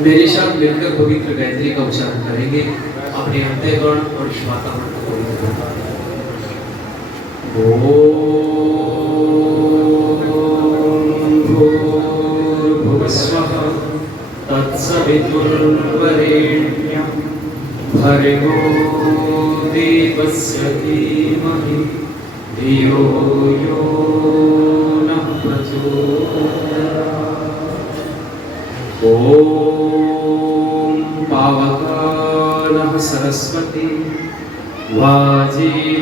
मेरे साथ मिलकर पवित्र गायत्री का उच्चारण करेंगे। अपने अंतःकरण और इस वातावरण को पवित्र करें। ओम भूर्भुवः स्वः तत्सवितुर्वरेण्यं भर्गो देवस्य धीमहि धियो यो नः प्रचोदयात्। ओम पावकानः सरस्वती वाजेभिर्वाजिनीवती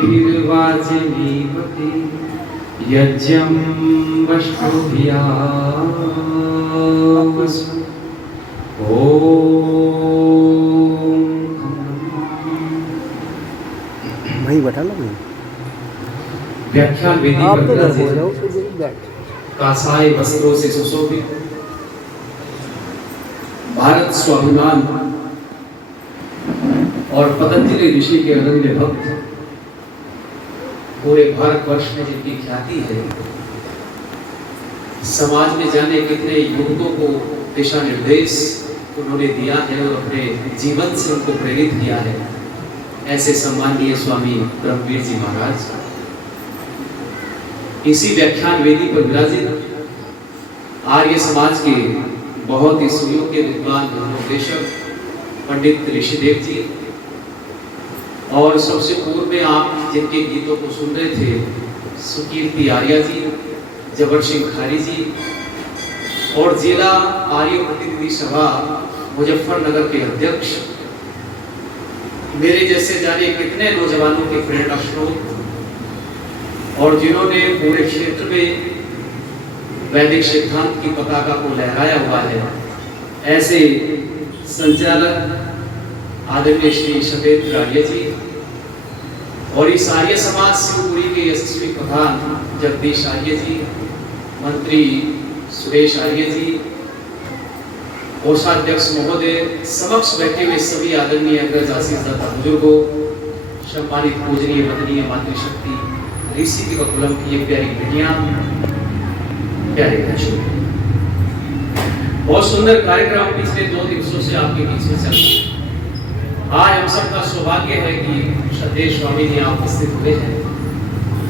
यज्ञं वष्टुभ्यावसु। ओम वही बैठा लो व्याख्यान वेदी आप पर तो विराजे हो जाओ फिर बैठ। कासाय वस्त्रों से सुशोभित भारत स्वाभिमान और पतंजलि ऋषि के अनन्य भक्त पूरे भारतवर्ष में जिनकी ख्याति है, समाज में जाने कितने युवकों को दिशा निर्देश उन्होंने दिया है और अपने जीवन से उनको प्रेरित किया है, ऐसे सम्माननीय स्वामी ब्रह्मवीर जी महाराज इसी व्याख्यान वेदी पर विराजित आर्य समाज के बहुत ही सुयोग्य विद्वान धर्मोपदेशक पंडित ऋषिदेव जी, और सबसे पूर्व में आप जिनके गीतों को सुन रहे थे सुकीर्ति आर्या जी, जबर सिंह खारी जी, और जिला आर्य प्रतिनिधि सभा मुजफ्फरनगर के अध्यक्ष, मेरे जैसे जाने कितने नौजवानों के प्रेरणा स्रोत और जिन्होंने पूरे क्षेत्र में वैदिक सिद्धांत की पताका को लहराया हुआ है, ऐसे संचालक आदरणीय श्री सतेंद्र आर्य जी और इस आर्य समाज शिवपुरी के यशस्वी प्रधान जगदीश आर्य जी, मंत्री सुरेश आर्य जी, कोषाध्यक्ष महोदय, समक्ष बैठे हुए सभी आदरणीय अग्रज आशीर्वाद बुजुर्गों, सम्मानित पूजनीय वंदनीय मातृशक्ति ऋषि की वकुलम की ये प्यारी बेटियां, प्यारे बच्चों, बहुत सुंदर कार्यक्रम पिछले 2 दिवसों से आपके बीच में चल रहा है। आज हम सबका सौभाग्य है कि सतेज स्वामी जी आप उपस्थित हुए हैं।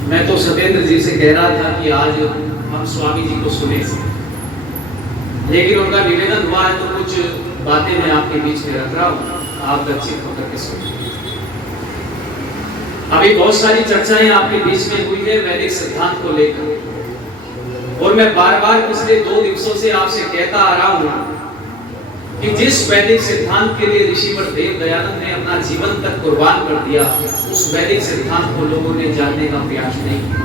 मैं तो सतेंद्र जी से कह रहा था कि आज हम स्वामी जी को सुने, लेकिन उनका निवेदन हुआ है तो कुछ बातें मैं आपके बीच में रख रहा हूँ, आप लक्षित होकर के सुनिए। अभी बहुत सारी चर्चाएं आपके बीच में हुई है वैदिक सिद्धांत को लेकर, और मैं बार बार पिछले 2 दिवसों से आपसे कहता आ रहा हूं कि जिस वैदिक सिद्धांत के लिए ऋषिवर देव दयानंद ने अपना जीवन तक कुर्बान कर दिया, उस वैदिक सिद्धांत को लोगों ने जानने का प्रयास नहीं किया।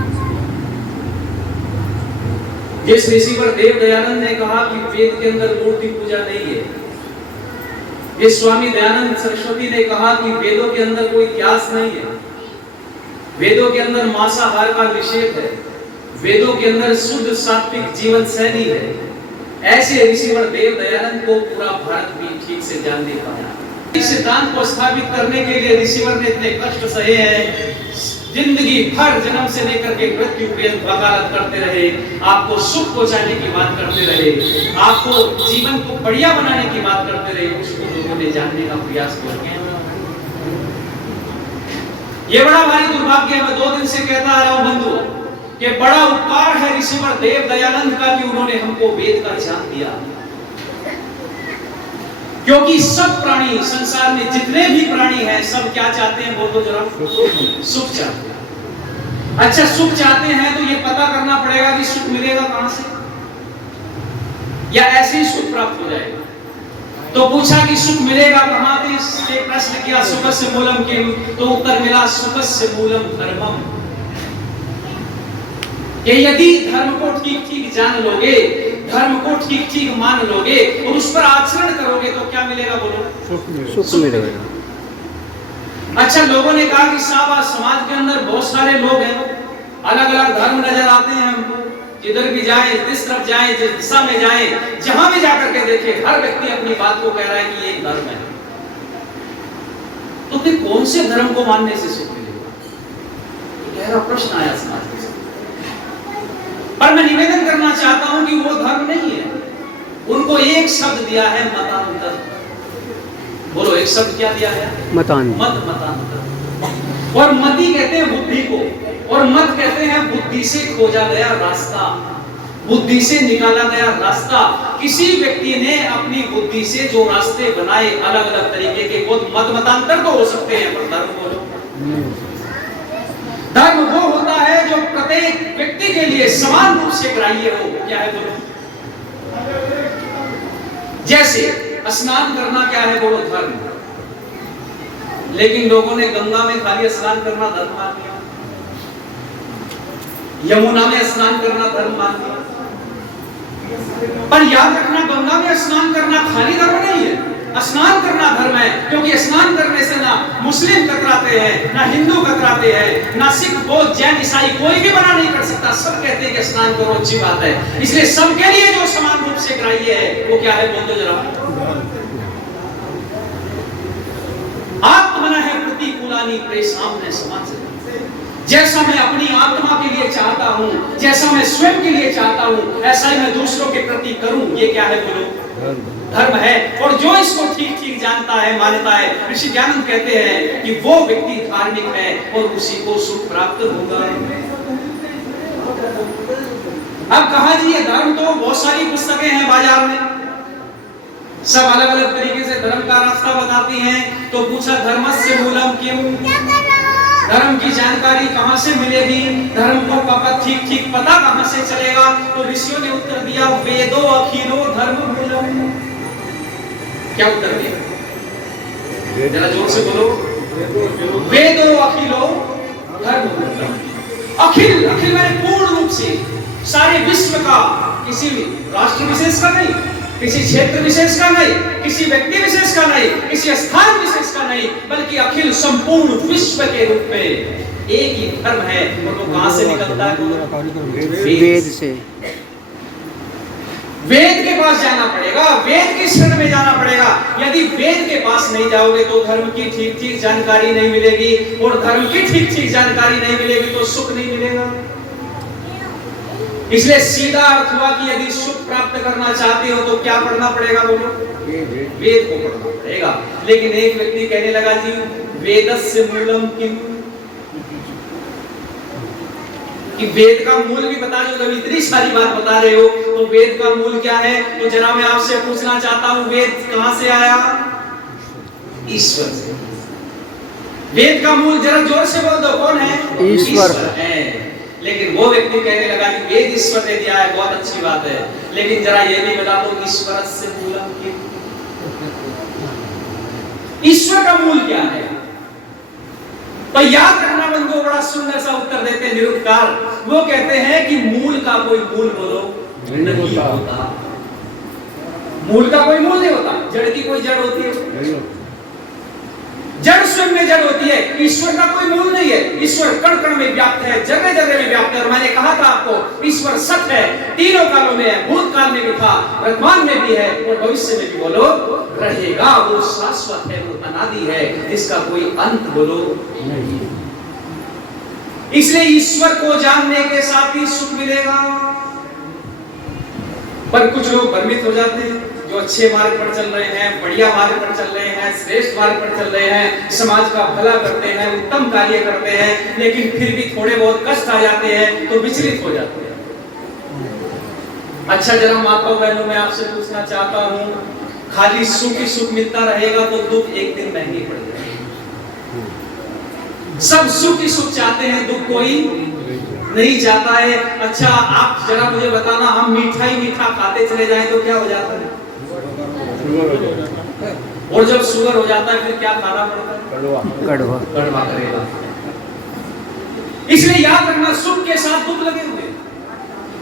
जिस ऋषिवर देव दयानंद ने कहा कि वेद के अंदर मूर्ति पूजा नहीं है, जिस स्वामी दयानंद सरस्वती ने कहा कि वेदों के अंदर कोई इतिहास नहीं है, वेदों के अंदर मांसाहार का निषेध है, वेदों के अंदर शुद्ध सात्विक जीवन शैली है, ऐसे ऋषिवर देव दयानंद को पूरा भारत भी ठीक से जान नहीं पाया। इस सिद्धांत को स्थापित करने के लिए ऋषिवर ने इतने कष्ट सहे हैं, जिंदगी भर जन्म से लेकर के मृत्यु पर्यंत वकालत करते रहे, आपको सुख पहुंचाने की बात करते रहे, आपको जीवन को बढ़िया बनाने की बात करते रहे, उसको लोगों ने जानने का प्रयास किया। ये बड़ा भारी दुर्भाग्य है। मैं 2 दिन से कहता आ रहा हूं बंधुओं कि बड़ा उपकार है ऋषिवर देव दयानंद का कि उन्होंने हमको वेद का ज्ञान दिया, क्योंकि सब प्राणी संसार में जितने भी प्राणी हैं सब क्या चाहते हैं, बोलो जरा, सुख चाहते हैं। अच्छा, सुख चाहते हैं तो ये पता करना पड़ेगा कि सुख मिलेगा कहां से, या ऐसे ही सुख प्राप्त हो जाएगा। तो पूछा कि सुख मिलेगा कहां से, प्रश्न किया सुखस्य मूलम किम, तो उत्तर मिला सुखस्य मूलम धर्मम। कि यदि धर्म को ठीक ठीक जान लोगे, धर्म को ठीक ठीक मान लोगे और उस पर आचरण करोगे तो क्या मिलेगा, बोलो, सुख मिलेगा। अच्छा, लोगों ने कहा कि साहब समाज के अंदर बहुत सारे लोग हैं, अलग अलग धर्म नजर आते हैं हमको, जिधर भी जाए, जिस तरफ जाए, जिस दिशा में जाए, जहां भी जाकर के देखे, हर व्यक्ति अपनी बात को कह रहा है कि ये एक धर्म है। तो फिर कौन से धर्म को मानने से सुख मिलेगा, गहरा प्रश्न आया समाज में। पर मैं निवेदन करना चाहता हूं कि वो धर्म नहीं है। उनको एक शब्द दिया है मतांतर। बोलो, एक शब्द क्या दिया है? मतांतर। मतांतर। और मति कहते हैं बुद्धि को, और मत कहते हैं बुद्धि से खोजा गया रास्ता, बुद्धि से निकाला गया रास्ता। किसी व्यक्ति ने अपनी बुद्धि से जो रास्ते बनाए अलग अलग तरीके के, वो मतांतर तो हो सकते हैं, पर धर्म बोलो, धर्म वो होता है जो प्रत्येक व्यक्ति के लिए समान रूप से ग्राह्य हो। क्या है बोलो? जैसे स्नान करना क्या है बोलो? धर्म। लेकिन लोगों ने गंगा में खाली स्नान करना धर्म मान लिया, यमुना में स्नान करना धर्म मान लिया। पर याद रखना, गंगा में स्नान करना खाली धर्म नहीं है, स्नान करना धर्म है। क्योंकि स्नान करने से ना मुस्लिम कतराते हैं, ना हिंदू कतराते हैं, ना सिख, बौद्ध, जैन, ईसाई, कोई भी मना नहीं कर सकता। सब कहते हैं कि स्नान करो, अच्छी बात है। इसलिए सबके लिए जो समान रूप से ग्राह्य है वो क्या है बोल दो जरा? आत्मन है प्रतिकूलानि प्रेषाम्य समाज। जैसा मैं अपनी आत्मा के लिए चाहता हूं, जैसा मैं स्वयं के लिए चाहता हूं, ऐसा ही मैं दूसरों के प्रति करूं। ये क्या है बोलो? धर्म है। और जो इसको ठीक ठीक जानता है, मानता है, ऋषि ज्ञानंद कहते हैं कि वो व्यक्ति धार्मिक है और उसी को सुख प्राप्त होगा। अब कहा जी, ये धर्म तो बहुत सारी पुस्तकें हैं बाजार में, सब अलग अलग तरीके से धर्म का रास्ता बताती हैं। तो पूछा, धर्मस्य मूलम किम? धर्म की जानकारी कहां से मिलेगी? धर्म को ठीक ठीक पता कहां से चलेगा? तो ऋषियों ने उत्तर दिया, वेदो अखिलो धर्म मूलम। क्या उत्तर दिया? जरा जोर से बोलो। वेदो अखिलो धर्म मूलम। अखिल, अखिल में पूर्ण रूप से सारे विश्व का, किसी राष्ट्र विशेष का नहीं, किसी क्षेत्र विशेष का नहीं, किसी व्यक्ति विशेष का नहीं, किसी स्थान विशेष का नहीं, बल्कि अखिल संपूर्ण विश्व के रूप में एक ही धर्म है। और वो कहां से निकलता है? वेद से। वेद के पास जाना पड़ेगा, वेद की शरण में जाना पड़ेगा। यदि वेद के पास नहीं जाओगे तो धर्म की ठीक ठीक जानकारी नहीं मिलेगी, और धर्म की ठीक ठीक जानकारी नहीं मिलेगी तो सुख नहीं मिलेगा। इसलिए सीधा अर्थ हुआ कि यदि सुख प्राप्त करना चाहते हो तो क्या पढ़ना पड़ेगा बोलो? वेद को पढ़ना पड़ेगा। लेकिन एक व्यक्ति कहने लगा, जी वेदस्य मूलम किम? कि वेद का मूल भी बता दो। जब इतनी सारी बात बता रहे हो तो वेद का मूल क्या है? तो जरा मैं आपसे पूछना चाहता हूं, वेद कहां से आया? ईश्वर से। वेद का मूल जरा जोर से बोल दो, कौन है? ईश्वर है। लेकिन वो व्यक्ति कहने लगा कि वेद ईश्वर ने दिया है, बहुत अच्छी बात है, लेकिन जरा ये भी बता दो, ईश्वरस्य मूलम किम? ईश्वर का मूल क्या है? तो याद रखना, बंधुओं, बड़ा सुंदर सा उत्तर देते हैं निरुक्तकार। वो कहते हैं कि मूल का कोई मूल बोलो नहीं होता। मूल का कोई मूल नहीं होता। जड़ की कोई जड़ होती है? जड़ स्वयं में जड़ होती है। ईश्वर का कोई मूल नहीं है। ईश्वर कण कण में व्याप्त है, जगह जगह में व्याप्त है। और मैंने कहा था आपको, ईश्वर सत्य है, तीनों कालों में है, भूतकाल में भी था, वर्तमान में भी है, और भविष्य में भी बोलो रहेगा। वो शाश्वत है, वो अनादि है, इसका कोई अंत बोलो नहीं। इसलिए ईश्वर को जानने के साथ ही सुख मिलेगा। पर कुछ लोग भ्रमित हो जाते हैं, जो अच्छे मार्ग पर चल रहे हैं, बढ़िया मार्ग पर चल रहे हैं, श्रेष्ठ मार्ग पर चल रहे हैं, समाज का भला करते हैं, उत्तम कार्य करते हैं, लेकिन फिर भी थोड़े बहुत कष्ट आ जाते हैं तो विचलित हो जाते हैं। अच्छा, जरा माताओं बहनों, मैं आपसे पूछना चाहता हूं, खाली सुख ही सुख मिलता रहेगा तो दुख एक दिन महंगी पड़ जाएगी। सब सुख ही सुख चाहते हैं, दुख कोई नहीं चाहता है। अच्छा, आप जरा मुझे बताना, हम मीठा ही मीठा खाते चले जाएं तो क्या हो जाता है? और जब शुगर हो जाता है फिर क्या खाना पड़ता है? कड़वा। कड़वा करेगा। इसलिए याद रखना, सुख के साथ दुख लगे हुए।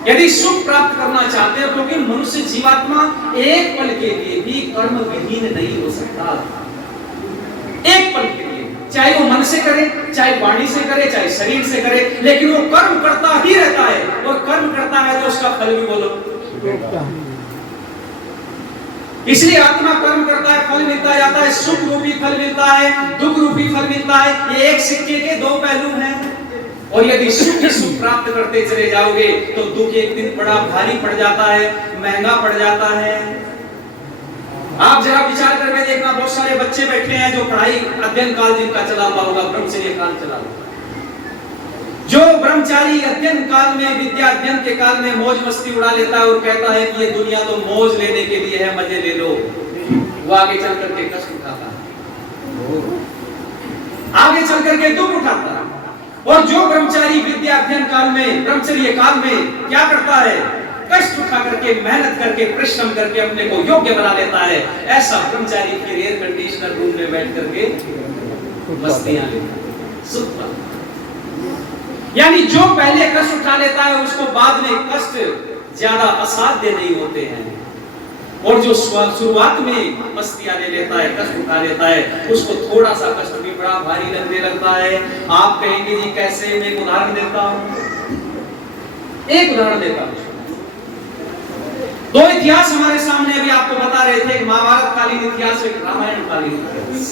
यदि सुख प्राप्त करना चाहते हो, क्योंकि मनुष्य जीवात्मा एक पल के लिए भी कर्म विहीन नहीं हो सकता। एक पल के लिए, चाहे वो मन से करे, चाहे वाणी से करे, चाहे शरीर से करे, लेकिन वो कर्म करता ही रहता है। और कर्म करता है तो उसका फल भी बोलो। इसलिए आत्मा कर्म करता है, फल मिलता जाता है। सुख रूपी फल मिलता है, दुख रूपी फल मिलता है। ये एक सिक्के के दो पहलू हैं। और यदि सुख ही सुख प्राप्त करते चले जाओगे तो दुख एक दिन बड़ा भारी पड़ जाता है, महंगा पड़ जाता है। आप जरा विचार करके देखना, बहुत सारे बच्चे बैठे हैं जो पढ़ाई अध्ययन काल जिनका चला हुआ होगा, ब्रह्मचर्य काल चला हुआ, जो ब्रह्मचारी अध्ययन काल में, विद्या अध्ययन के काल में मौज मस्ती उड़ा लेता है और कहता है कि ये दुनिया तो मौज लेने के लिए है, मजे ले लो, वो आगे चल करके कष्ट उठाता है, आगे चल करके दुख उठाता है। और जो ब्रह्मचारी विद्या अध्ययन काल में, ब्रह्मचर्य काल में क्या करता है, कष्ट उठा करके, मेहनत करके, परिश्रम करके अपने को योग्य बना लेता है, ऐसा ब्रह्मचारी फिर एयर कंडीशनर रूम में बैठ करके मस्तियां लेता है, सुख पाता है। यानी जो पहले कष्ट उठा लेता है उसको बाद में कष्ट ज्यादा असाध्य नहीं होते हैं, और जो शुरुआत में मस्तियां ले लेता है, कष्ट उठा लेता है, उसको थोड़ा सा कष्ट भी बड़ा भारी लगने लगता है। आप कहेंगे जी कैसे? मैं एक उदाहरण देता हूं, एक उदाहरण देता हूं। दो इतिहास हमारे सामने अभी आपको बता रहे थे, महाभारत कालीन इतिहास, एक रामायण कालीन इतिहास,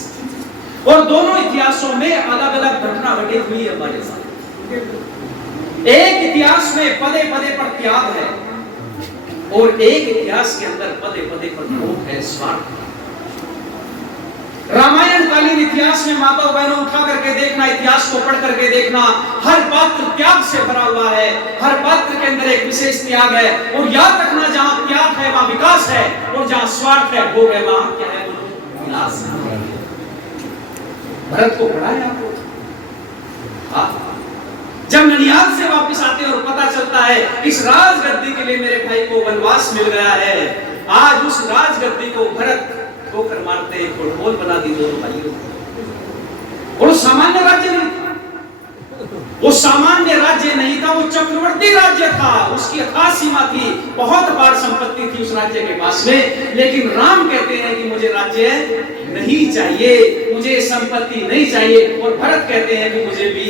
और दोनों इतिहासों में अलग अलग घटना घटित हुई है हमारे साथ। एक इतिहास में पदे पदे पर त्याग है और एक इतिहास के अंदर पदे पदे पर क्रोध है, स्वार्थ। रामायण कालीन इतिहास में माता बहनों उठा करके देखना, इतिहास को पढ़ करके देखना, हर पात्र त्याग से भरा हुआ है, हर पात्र के अंदर एक विशेष त्याग है। और याद रखना, जहां त्याग है वहां विकास है, और जहां स्वार्थ है भोग है वहां क्या है, विनाश है। भरत को पढ़ा है आपको? जब ननिहाल से वापस आते हैं और पता चलता है इस राजगद्दी के लिए मेरे भाई को वनवास मिल गया है, आज उस राजगद्दी को भरत ठोकर मारते हैं, खोल बना दी दोनों भाइयों को। और सामान्य राज्य नहीं था, वो सामान्य राज्य नहीं था, वो चक्रवर्ती राज्य था, उसकी अथाह सीमा थी, बहुत अपार संपत्ति थी उस राज्य के पास में। लेकिन राम कहते हैं कि मुझे राज्य नहीं चाहिए, मुझे संपत्ति नहीं चाहिए, और भरत कहते हैं कि मुझे भी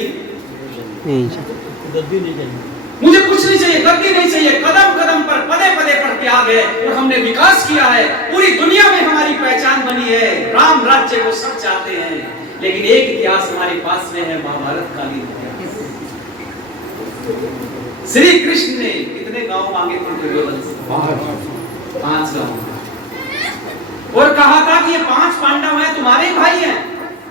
गद्दी नहीं चाहिए, मुझे कुछ नहीं चाहिए, गद्दी नहीं चाहिए। कदम कदम पर, पदे पदे पर त्याग है, और हमने विकास किया है, पूरी दुनिया में हमारी पहचान बनी है, राम राज्य को सब चाहते हैं। लेकिन एक इतिहास हमारे पास में है, महाभारत कालीन इतिहास। श्री कृष्ण ने कितने गांव मांगे थे दुर्योधन से? 5 गांव, और कहा था कि ये 5 पांडव हैं, तुम्हारे भाई हैं,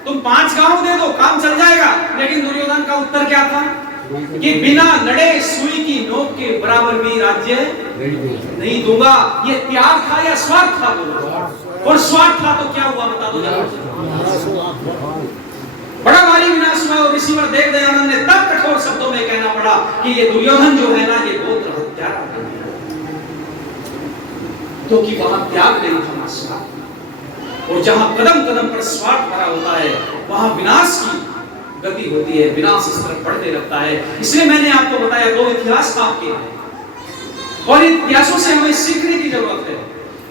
तुम 5 गांव दे दो, काम चल जाएगा। लेकिन दुर्योधन का उत्तर क्या था कि बिना लड़े सुई की नोक के बराबर भी राज्य नहीं दूंगा। ये त्याग था या स्वार्थ था? और स्वार्थ था तो क्या हुआ बता दो जरा। बड़ा भारी विनाश हुआ, और ऋषिवर देव दयानंद ने तब कठोर शब्दों में कहना पड़ा कि ये दुर्योधन जो है ना, ये गोत्र हत्यारा है, क्योंकि वहां त्याग नहीं था, स्वार्थ। और जहां कदम कदम पर स्वार्थ भरा होता है वहां विनाश की गति होती है, विनाश इस तरफ बढ़ने लगता है। इसलिए मैंने आपको बताया 2 इतिहास आपके हैं, और इन इतिहासों से हमें सीखने की जरूरत है।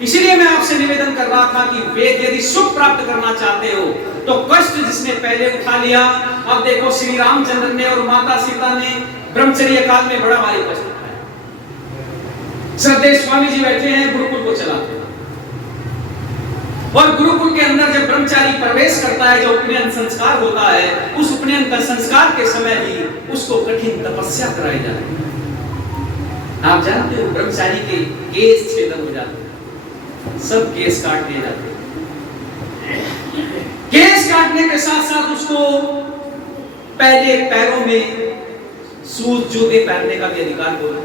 इसीलिए मैं आपसे निवेदन कर रहा था कि वेद यदि सुख प्राप्त करना चाहते हो तो कष्ट जिसने पहले उठा लिया, अब देखो श्री रामचंद्र ने और माता सीता ने ब्रह्मचर्य काल में बड़ा भारी कष्ट उठाया। श्रद्धेय स्वामी जी बैठे हैं, गुरुकुल को चलाते हैं, और गुरुकुल के अंदर जब ब्रह्मचारी प्रवेश करता है, जो उपनयन संस्कार होता है, उस उपनयन का संस्कार के समय ही उसको कठिन तपस्या कराई जाती है। आप जानते हो ब्रह्मचारी के केस छेदन हो जाते हैं, सब केस काट दिए जाते हैं। केस काटने के साथ साथ उसको पहले पैरों में शूज जूते पहनने का भी अधिकार बोला,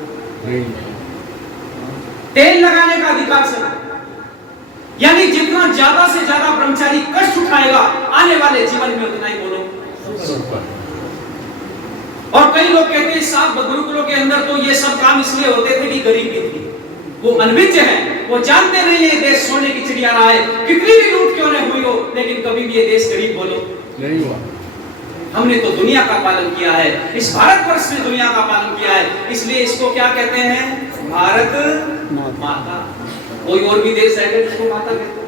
तेल लगाने का अधिकार से, यानी जितना ज्यादा से ज्यादा ब्रह्मचारी कष्ट उठाएगा आने वाले जीवन में उतना ही बोलो। और कई लोग कहते हैं साहब गुरुकुलों के अंदर तो ये सब काम इसलिए होते थे कि गरीबी थी। वो अनभिज्ञ हैं, वो जानते नहीं है देश सोने की चिड़िया रहा है, कितनी भी लूट क्यों न हुई हो, लेकिन कभी भी ये देश गरीब बोलो नहीं हुआ। हमने तो दुनिया का पालन किया है, इस भारतवर्ष में दुनिया का पालन किया है, इसलिए इसको क्या कहते हैं? भारत माता। कोई और भी देश है जिसको माता कहते हैं?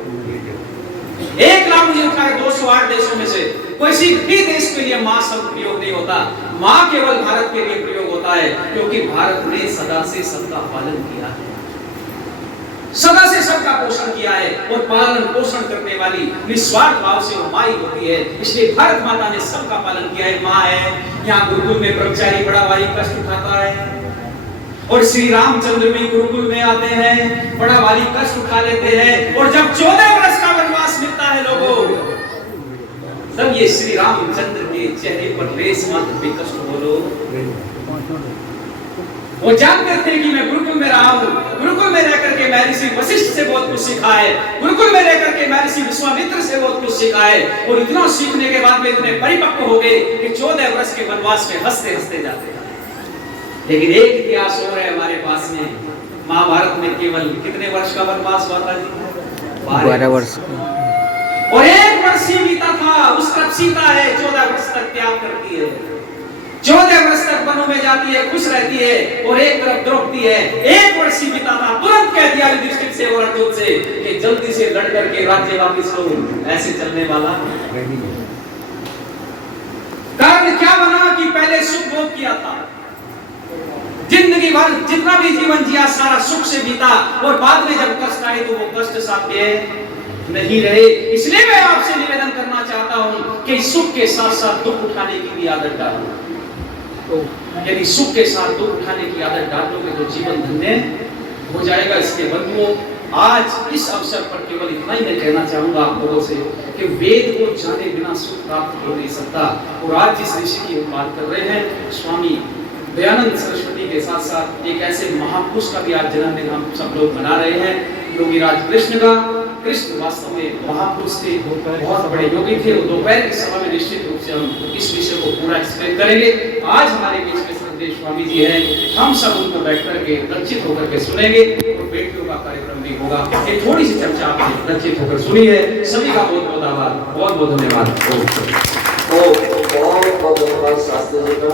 1 लाख मुझे उठा के 208 देशों में से किसी भी देश के लिए मां शब्द प्रयोग नहीं होता, मां केवल भारत के लिए प्रयोग होता है, क्योंकि भारत ने सदा से सबका पालन किया है। सदा से सबका पोषण किया है और पालन पोषण करने वाली निस्वार्थ भाव से वो माई होती है। इसलिए भारत माता ने सबका पालन किया है, माँ है। यहाँ गुरुकुल में ब्रह्मचारी बड़ा भारी कष्ट उठाता है और श्री रामचंद्र भी गुरुकुल में आते हैं, बड़ा भारी कष्ट उठा लेते हैं। और जब 14 वर्ष का वनवास मिलता है लोगों, तब ये श्री रामचंद्र के चेहरे पर लेस मात्र भी कष्ट बोलो। वो जानते थे कि मैं गुरुकुल में रहा हूँ, गुरुकुल में रह करके मैं ऋषि वशिष्ठ से बहुत कुछ सीखा है, गुरुकुल में रह करके मैं ऋषि विश्वामित्र से बहुत कुछ सीखा है। और इतना सीखने के बाद में इतने परिपक्व हो गए कि 14 वर्ष के वनवास में हंसते हंसते जाते हैं। लेकिन एक इतिहास और है हमारे पास में, महाभारत में केवल कितने वर्ष का वनवास हुआ था जी? 12 वर्ष। और 1 वर्ष ही बीता था, उसका सीता है 14 वर्ष तक त्याग करती है, 14 वर्ष तक वनों में जाती है, खुश रहती है। और एक तरफ द्रौपदी है, 1 वर्ष ही बीता था, तुरंत कह दिया युधिष्ठिर से और अर्जुन से कि जल्दी से लड़ करके राज्य वापस लो, ऐसे चलने वाला। कारण क्या बना कि पहले सुख भोग किया था, जिंदगी भर जितना भी जीवन जिया सारा सुख से बीता, और बाद में जब कष्ट आए तो वो कष्ट साध्य नहीं रहे। इसलिए मैं आपसे निवेदन करना चाहता हूं कि सुख के साथ साथ दुख उठाने की भी आदत डालो। तो यदि सुख के साथ दुख उठाने की आदत डालोगे तो जीवन धन्य हो जाएगा। इसके बंधुओं, आज इस अवसर पर केवल इतना ही मैं कहना चाहूंगा आप लोगों से कि वेद को जाने बिना सुख प्राप्त हो नहीं सकता। और आज जिस ऋषि की हम बात कर रहे हैं, स्वामी दयानंद सरस्वती के साथ साथ एक ऐसे महापुरुष का भी आज जन्मदिन हम सब लोग मना रहे हैं, योगीराज कृष्ण का। कृष्ण वास्तव में महापुरुष थे, बहुत बड़े योगी थे। और दोपहर के समय में निश्चित रूप से हम इस विषय को पूरा एक्सप्लेन करेंगे। आज हमारे बीच में श्रद्धेय स्वामी जी हैं, हम सब उनको बैठ करके लक्षित होकर के सुनेंगे और बेटियों का कार्यक्रम भी होगा। ये थोड़ी सी चर्चा आपने लक्षित होकर सुनी है। सभी का बहुत बहुत आभार, बहुत बहुत धन्यवाद। बहुत बहुत धन्यवाद शास्त्री जी का।